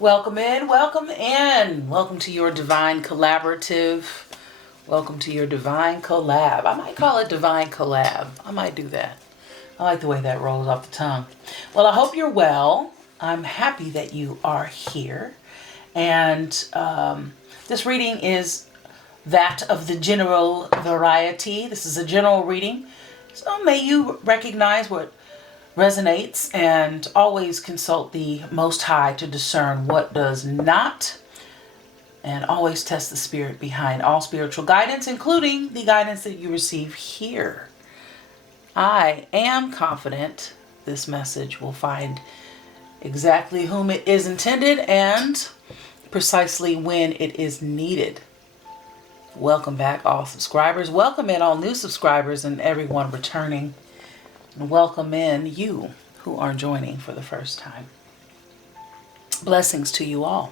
Welcome in, welcome in. Welcome to your Divine Collaborative. Welcome to your Divine Collab. I might call it Divine Collab. I might do that. I like the way that rolls off the tongue. Well, I hope you're well. I'm happy that you are here. And this reading is that of the general variety. This is a general reading. So may you recognize what resonates, and always consult the Most High to discern what does not, and always test the spirit behind all spiritual guidance, including the guidance that you receive here. I am confident this message will find exactly whom it is intended and precisely when it is needed. Welcome back, all subscribers. Welcome in all new subscribers and everyone returning. And welcome in you who are joining for the first time. Blessings to you all.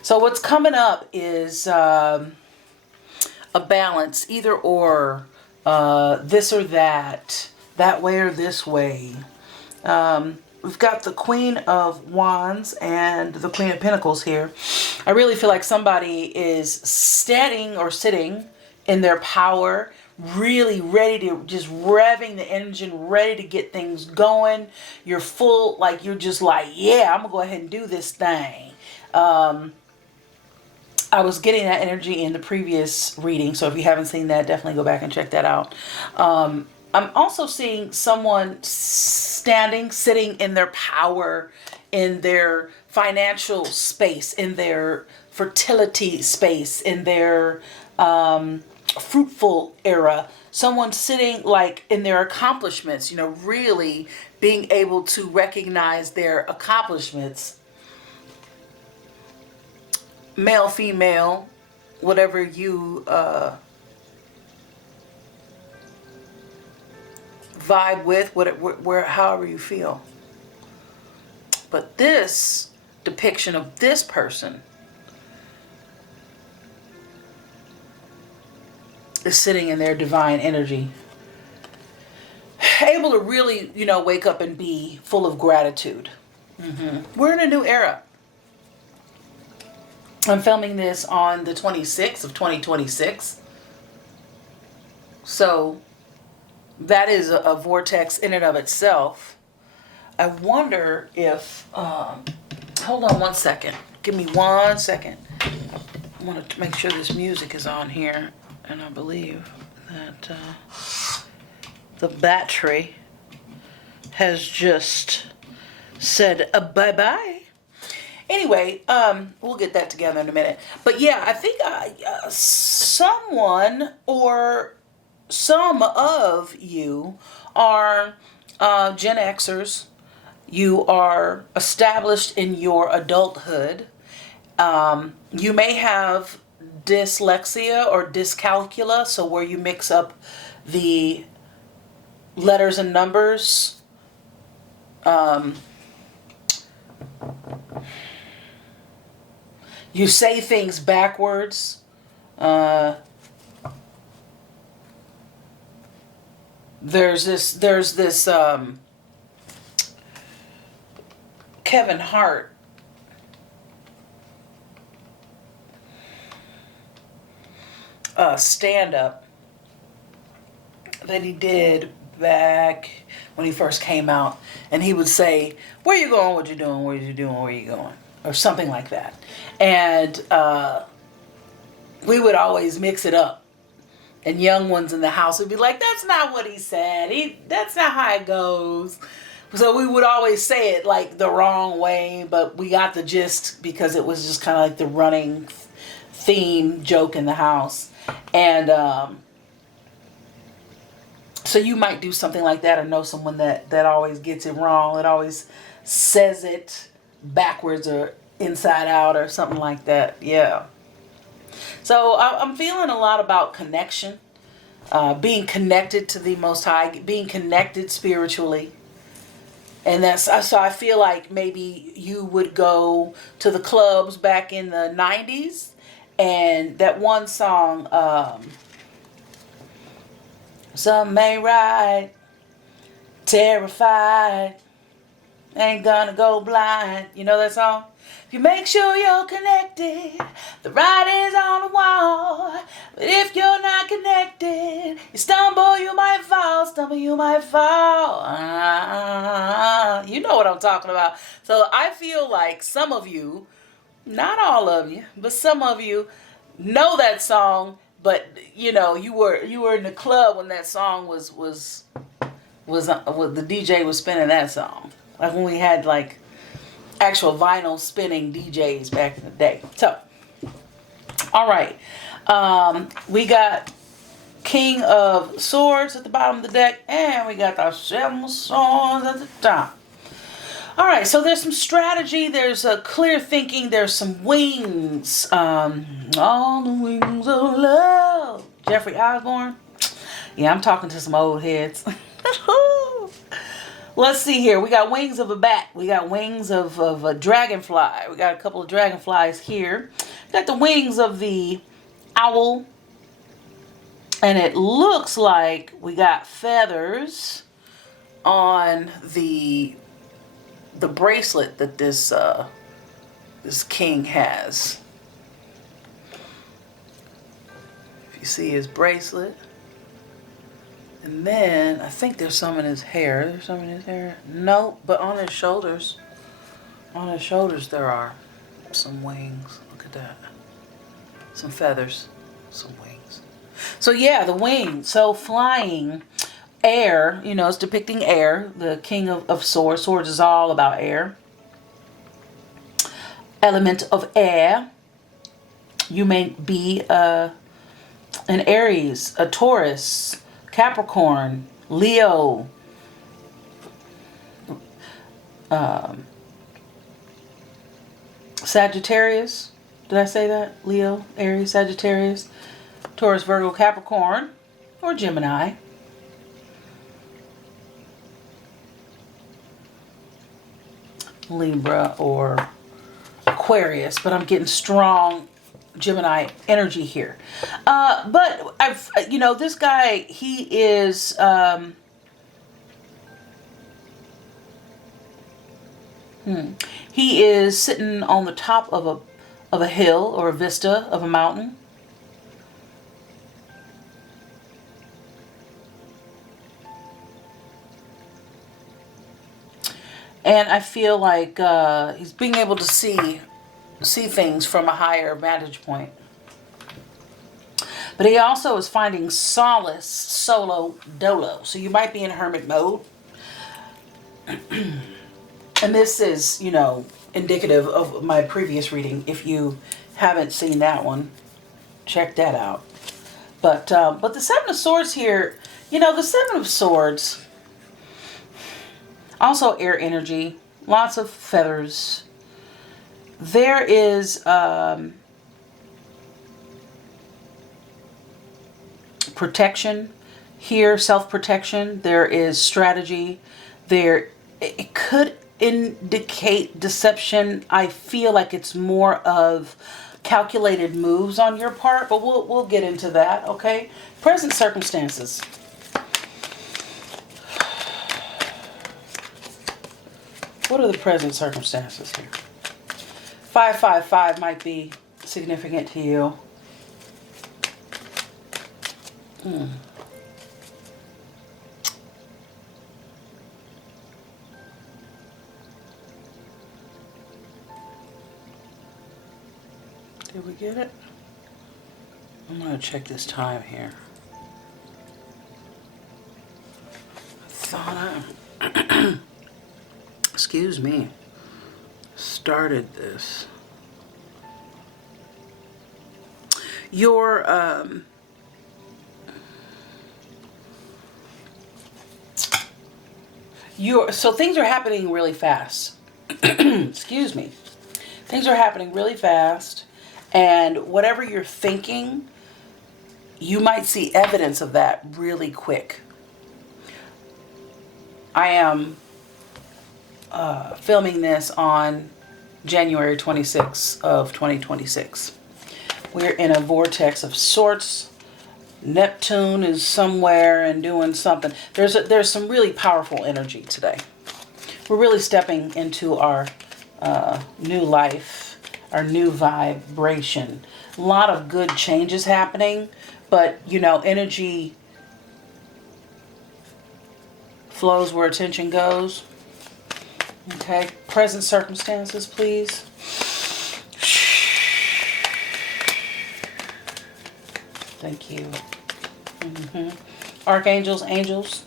So what's coming up is a balance, either or, this or that way or this way. We've got the Queen of Wands and the Queen of Pentacles here. I really feel like somebody is standing or sitting in their power, really ready to just revving the engine, ready to get things going. You're full, like you're just like, yeah, I'm gonna go ahead and do this thing. I was getting that energy in the previous reading, so if you haven't seen that, definitely go back and check that out. I'm also seeing someone sitting in their power, in their financial space, in their fertility space, in their fruitful era. Someone sitting like in their accomplishments, really being able to recognize their accomplishments. Male, female, whatever you vibe with, however you feel. But this depiction of this person is sitting in their divine energy, able to really, wake up and be full of gratitude. We're in a new era. I'm filming this on the 26th of 2026. So that is a vortex in and of itself. I wonder if, hold on one second. Give me 1 second. I want to make sure this music is on here. And I believe that the battery has just said bye-bye. Anyway, we'll get that together in a minute. But yeah, I think someone or some of you are Gen Xers. You are established in your adulthood. You may have dyslexia or dyscalculia, so where you mix up the letters and numbers. You say things backwards. There's this Kevin Hart stand-up that he did back when he first came out, and he would say, where you going, what you doing, what you doing, where you going, or something like that. And we would always mix it up, and young ones in the house would be like, that's not what he said, that's not how it goes. So we would always say it like the wrong way, but we got the gist because it was just kind of like the running theme joke in the house. And so you might do something like that, or know someone that always gets it wrong. It always says it backwards or inside out or something like that. Yeah. So I'm feeling a lot about connection, being connected to the Most High, being connected spiritually. And so I feel like maybe you would go to the clubs back in the 90s. And that one song, some may ride, terrified, ain't gonna go blind. You know that song? If you make sure you're connected, the writing's on the wall. But if you're not connected, you stumble, you might fall. Stumble, you might fall. You know what I'm talking about. So I feel like some of you, not all of you, but some of you know that song. But you know, you were in the club when that song was the DJ was spinning that song. Like when we had like actual vinyl spinning DJs back in the day. So, all right. We got King of Swords at the bottom of the deck, and we got the Seven of Swords at the top. All right, so there's some strategy, there's a clear thinking, there's some wings. All the wings of love. Jeffrey Osborne. Yeah, I'm talking to some old heads. Let's see here. We got wings of a bat. We got wings of a dragonfly. We got a couple of dragonflies here. We got the wings of the owl. And it looks like we got feathers on the bracelet that this king has. If you see his bracelet. And then, I think there's some in his hair. There's some in his hair. No, but on his shoulders. On his shoulders there are some wings. Look at that. Some feathers. Some wings. So yeah, the wings. So flying. Air. You know, it's depicting air. The King of Swords. Swords is all about air. Element of air. You may be an Aries. A Taurus. Capricorn, Leo, Sagittarius. Did I say that? Leo, Aries, Sagittarius, Taurus, Virgo, Capricorn, or Gemini. Libra or Aquarius, but I'm getting strong Gemini energy here. But I've, you know, this guy, he is, he is sitting on the top of a hill or a vista of a mountain. And I feel like he's being able to see things from a higher vantage point. But he also is finding solace solo dolo. So you might be in hermit mode. And this is, you know, indicative of my previous reading. If you haven't seen that one, check that out. But the Seven of Swords here, you know, the Seven of Swords, also air energy, lots of feathers. There is protection here, self-protection. There is strategy. There, it could indicate deception. I feel like it's more of calculated moves on your part, but we'll get into that, okay? Present circumstances. What are the present circumstances here? 555 might be significant to you. Did we get it? I'm going to check this time here. I thought I... excuse me. Started this. So things are happening really fast. Excuse me. Things are happening really fast, and whatever you're thinking, you might see evidence of that really quick. I am filming this on January 26th of 2026. We're in a vortex of sorts. Neptune is somewhere and doing something. There's some really powerful energy today. we're really stepping into our new life, our new vibration. A lot of good changes happening, but you know, energy flows where attention goes. Okay, present circumstances, please. Thank you. Archangels, angels,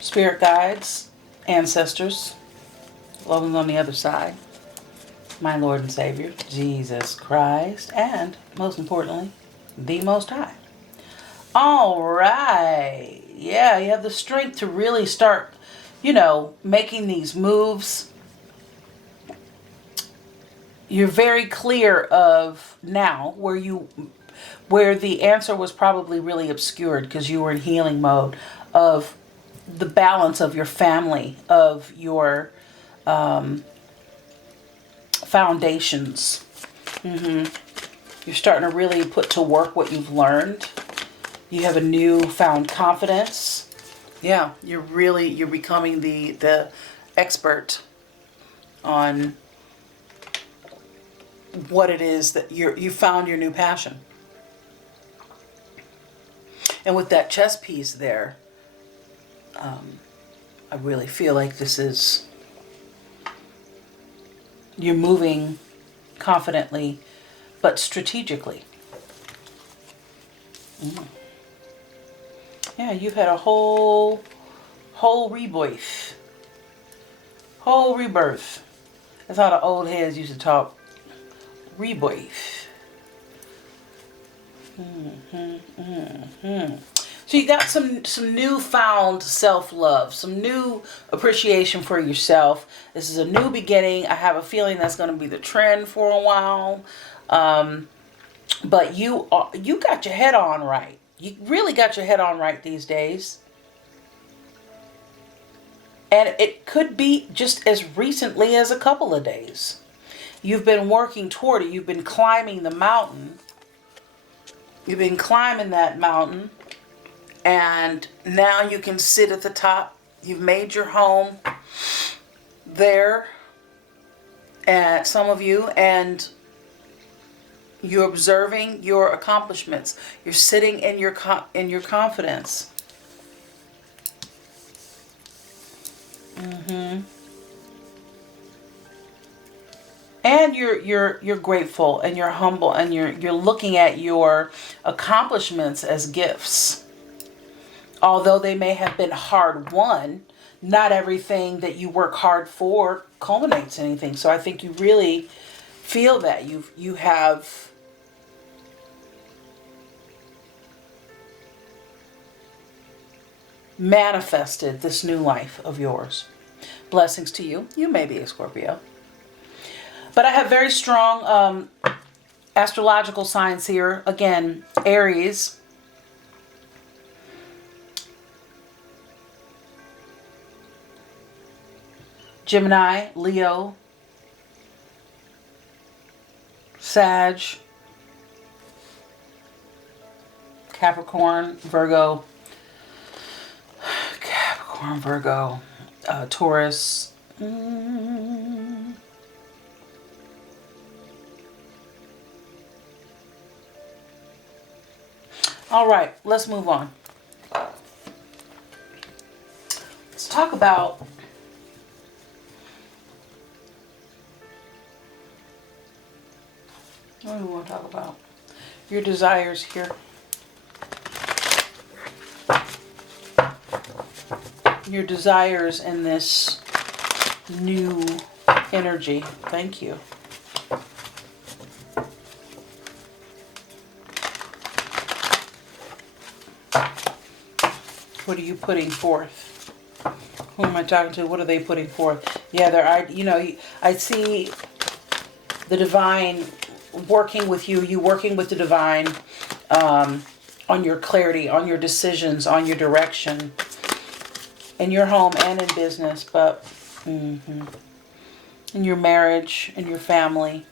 spirit guides, ancestors, loved ones on the other side, my Lord and Savior, Jesus Christ, and most importantly, the Most High. All right. Yeah, you have the strength to really start, you know, making these moves. You're very clear of now where the answer was probably really obscured because you were in healing mode, of the balance of your family, of your foundations. You're starting to really put to work what you've learned. You have a newfound confidence. Yeah, you're becoming the expert on what it is that you found your new passion. And with that chess piece there, I really feel like you're moving confidently, but strategically. Yeah, you've had a whole rebirth. Whole rebirth. That's how the old heads used to talk. Rebirth. So you got some newfound self-love, some new appreciation for yourself. This is a new beginning. I have a feeling that's going to be the trend for a while. But you got your head on right. You really got your head on right these days. And it could be just as recently as a couple of days. You've been working toward it. You've been climbing the mountain. You've been climbing that mountain. And now you can sit at the top. You've made your home there. And some of you, and you're observing your accomplishments. You're sitting in your confidence. And you're grateful, and you're humble, and you're looking at your accomplishments as gifts. Although they may have been hard won, not everything that you work hard for culminates in anything. So I think you really feel that you have manifested this new life of yours. Blessings to you. You may be a Scorpio. But I have very strong astrological signs here. Again, Aries, Gemini, Leo, Sag, Capricorn, Virgo, Taurus. All right, let's move on. Let's talk about what do we want to talk about? Your desires here. Your desires in this new energy. Thank you. What are you putting forth? Who am I talking to? What are they putting forth? Yeah, I see the divine working with you. You working with the divine on your clarity, on your decisions, on your direction, in your home and in business, but in your marriage, in your family.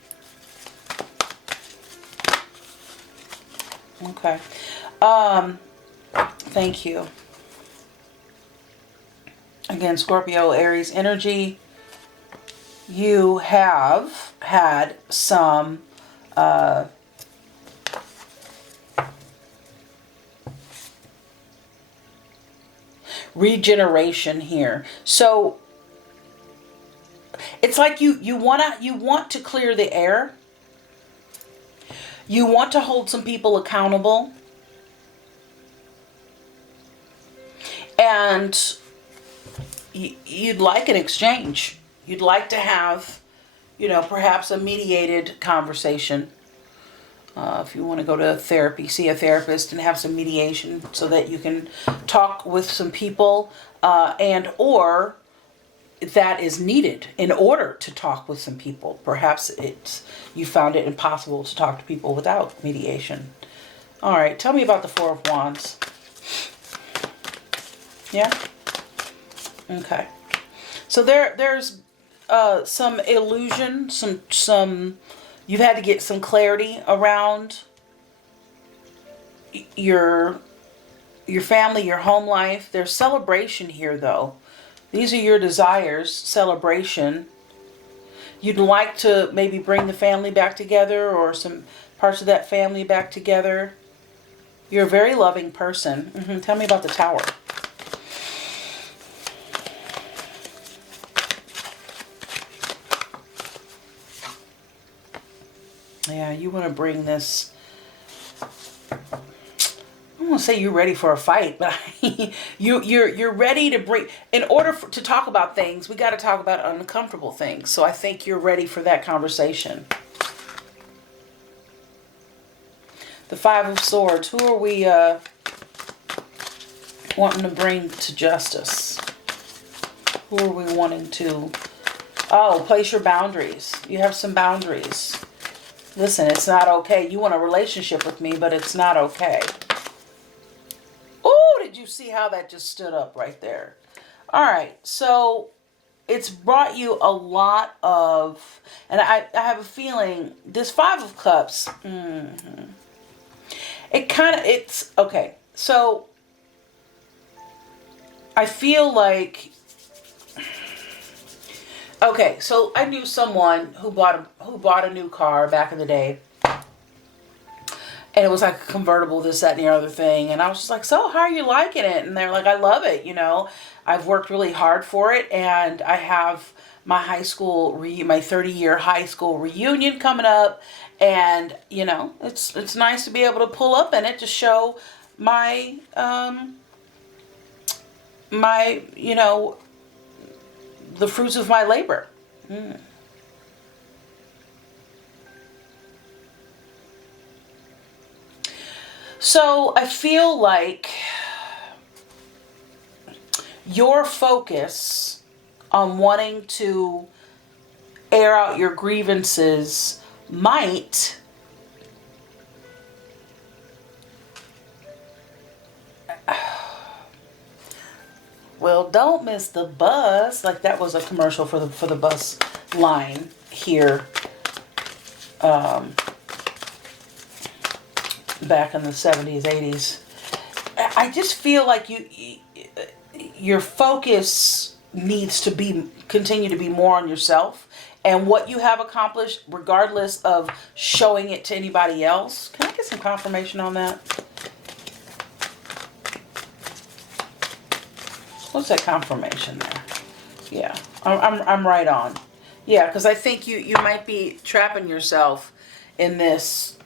Okay. Thank you. Again, Scorpio, Aries energy. You have had some regeneration here. So it's like you want to clear the air. You want to hold some people accountable. And you'd like an exchange. You'd like to have, perhaps a mediated conversation. If you want to go to therapy, see a therapist and have some mediation so that you can talk with some people, and or that is needed in order to talk with some people. Perhaps you found it impossible to talk to people without mediation. All right, tell me about the Four of Wands. Yeah? Okay. So there's some illusion, some you've had to get some clarity around your family, your home life. There's celebration here though. These are your desires, celebration. You'd like to maybe bring the family back together or some parts of that family back together. You're a very loving person. Tell me about the Tower. Yeah, you want to bring this. I don't want to say you're ready for a fight, but you're ready to bring. In order to talk about things, we got to talk about uncomfortable things. So I think you're ready for that conversation. The Five of Swords. Who are we wanting to bring to justice? Who are we wanting to? Oh, place your boundaries. You have some boundaries. Listen, it's not okay. You want a relationship with me, but it's not okay. Oh, did you see how that just stood up right there? All right, so it's brought you a lot of, and I have a feeling this Five of Cups, it's, okay, so I feel like, okay, so I knew someone who bought a new car back in the day. And it was like a convertible, this, that, and the other thing. And I was just like, so how are you liking it? And they're like, I love it. I've worked really hard for it. And I have my high school, my 30-year high school reunion coming up. And, it's nice to be able to pull up in it to show my, the fruits of my labor. So I feel like your focus on wanting to air out your grievances might well, don't miss the bus. Like that was a commercial for the bus line here. Back in the 70s, 80s. I just feel like your focus needs to continue to be more on yourself and what you have accomplished, regardless of showing it to anybody else. Can I get some confirmation on that? What's that confirmation there? Yeah, I'm right on. Yeah, because I think you might be trapping yourself in this